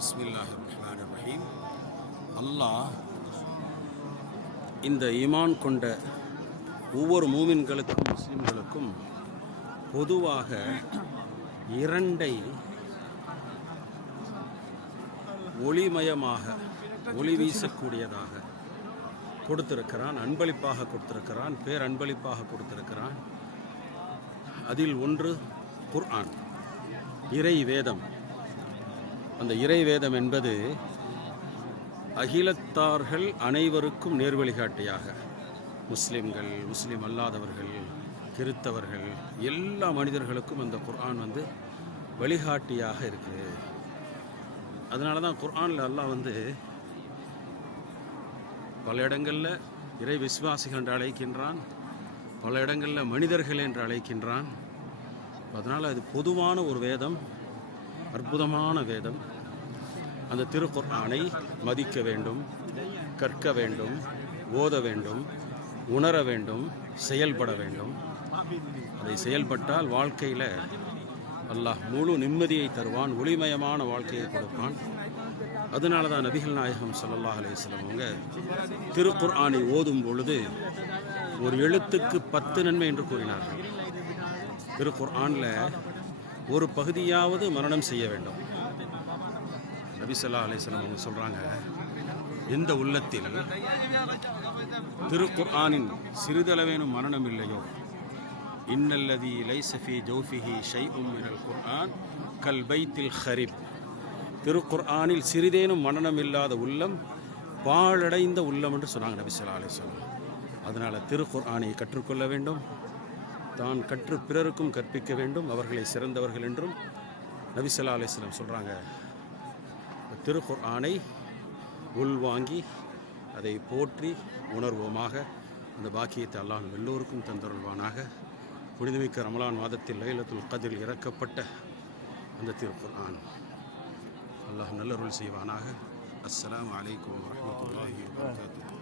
பிஸ்மில்லாஹ் ரஹ்மான் ரஹீம் அல்லாஹ் இந்த ஈமான் கொண்ட ஒவ்வொரு மூமின்களுக்கும் முஸ்லீம்களுக்கும் பொதுவாக இரண்டை ஒளிமயமாக ஒளி வீசக்கூடியதாக கொடுத்திருக்கிறான் அன்பளிப்பாக கொடுத்திருக்கிறான் பேரன்பளிப்பாக கொடுத்திருக்கிறான். அதில் ஒன்று குர்ஆன் இறை வேதம். அந்த இறை வேதம் என்பது அகிலத்தார்கள் அனைவருக்கும் நேர்வழிகாட்டியாக முஸ்லிம்கள் முஸ்லீம் அல்லாதவர்கள் கிறித்தவர்கள் எல்லா மனிதர்களுக்கும் அந்த குர்ஆன் வந்து வழிகாட்டியாக இருக்குது. அதனால தான் குர்ஆனில் அல்லாஹ் வந்து பல இடங்களில் இறை விசுவாசிகள் என்று அழைக்கின்றான் பல இடங்களில் மனிதர்கள் என்று அழைக்கின்றான். அதனால் அது பொதுவான ஒரு வேதம். அற்புதமான வேதம். அந்த திருக்குர்ஆனை மதிக்க வேண்டும் கற்க வேண்டும் ஓத வேண்டும் உணர வேண்டும் செயல்பட வேண்டும். அதை செயல்பட்டால் வாழ்க்கையில் அல்லாஹ் முழு நிம்மதியை தருவான் ஒளிமயமான வாழ்க்கையை கொடுப்பான். அதனால தான் நபிகள் நாயகம் ஸல்லல்லாஹு அலைஹி வஸல்லம் அவங்க திருக்குர்ஆனை ஓதும் பொழுது ஒரு எழுத்துக்கு பத்து நன்மை என்று கூறினார்கள். திருக்குர்ஆனில் ஒரு பகுதியாவது மரணம் செய்ய வேண்டும். நபிசல்லா அலிஸ்லாம் அவங்க சொல்கிறாங்க எந்த உள்ளத்தில் திருக்குர்ஆனின் சிறிதளவேனும் மரணம் இல்லையோ இன்னல்லதி லைசஃபி ஜௌஃபிஹி ஷை உம்மினல் குர்ஆன் கல் பைத்தில் ஹரிப். திருக்குர்ஆனில் சிறிதேனும் மரணம் இல்லாத உள்ளம் பாழடைந்த உள்ளம் என்று சொன்னாங்க நபிசல்லா அலிஸ்லாம் அதனால் திருக்குர்ஆனை கற்றுக்கொள்ள வேண்டும். தான் கற்று பிறருக்கும் கற்பிக்க வேண்டும் அவர்களை சிறந்தவர்கள் என்றும் நபிசல்லா அலிஸ்லாம் சொல்கிறாங்க திருக்குர் ஆணை உள்வாங்கி அதை போற்றி உணர்வோமாக அந்த பாக்கியத்தை அல்லாஹ் எல்லோருக்கும் தந்தருள்வானாக. புனிதமிக்க ரமலான் மாதத்தில் லைலத்துல் கதில் இறக்கப்பட்ட அந்த திருக்குர் ஆண் அல்லாஹ் நல்லருள் செய்வானாக. அஸ்லாம் அலைக்கும் வரஹ்மத்துல்லாஹி வரகாத்து